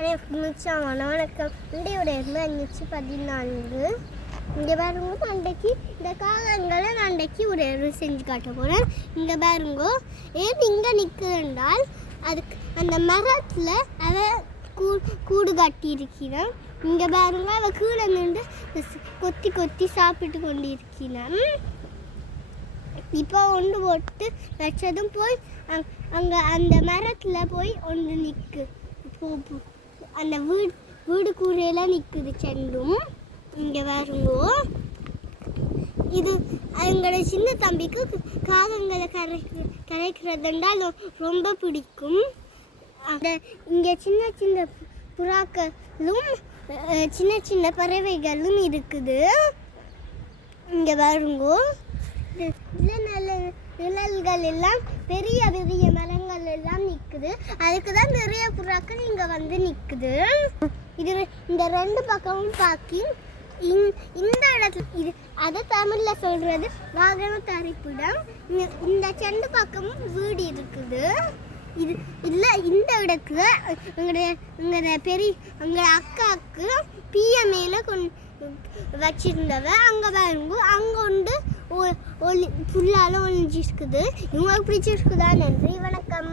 வணக்கம். இடையோட 514. இங்கே பாருங்க, அன்றைக்கு இந்த காகங்களை நான் அன்றைக்கு ஒரு செஞ்சு காட்ட போகிறேன். இங்கே பாருங்க, ஏன் இங்கே நிற்கிறால் அதுக்கு அந்த மரத்தில் அவள் கூடு கட்டி இருக்கிறான். இங்கே பாருங்க, அவள் கீழே நின்று கொத்தி கொத்தி சாப்பிட்டு கொண்டு இருக்கிறான். இப்போ ஒன்று போட்டு வச்சதும் போய் அங்கே அந்த மரத்தில் போய் ஒன்று நிற்கு அந்த வீடு கூரையெல்லாம் நிற்குது செண்டும். இங்கே பாருங்கோ, இது எங்களோட சின்ன தம்பிக்கு காகங்களை கரைக்கிறதுண்டால் ரொம்ப பிடிக்கும். அந்த இங்கே சின்ன சின்ன புறாக்களும் சின்ன சின்ன பறவைகளும் இருக்குது. இங்கே பாருங்கோ, நல்ல நிழல்கள் எல்லாம் பெரிய பெரிய மரங்கள் எல்லாம் நிற்குது. அதுக்கு தான் நிறைய புறாக்கள் இங்கே வந்து நிற்குது. இது இந்த ரெண்டு பக்கமும் பார்க்கி இந்த இடத்துல இது அதை தமிழில் சொல்கிறது வாகன தரிப்பிடம். இந்த ரெண்டு பக்கமும் வீடு இருக்குது. இது இல்லை, இந்த இடத்துல எங்களோட எங்களோட அக்காவுக்கு பிஎம்ஏல வச்சிருந்தவ அங்கே பாருங்க, அங்கே உண்டு ஃபுல்லால் ஒழிஞ்சிருக்குது. இவங்களுக்கு பிடிச்சிருக்குதா? நன்றி, வணக்கம்.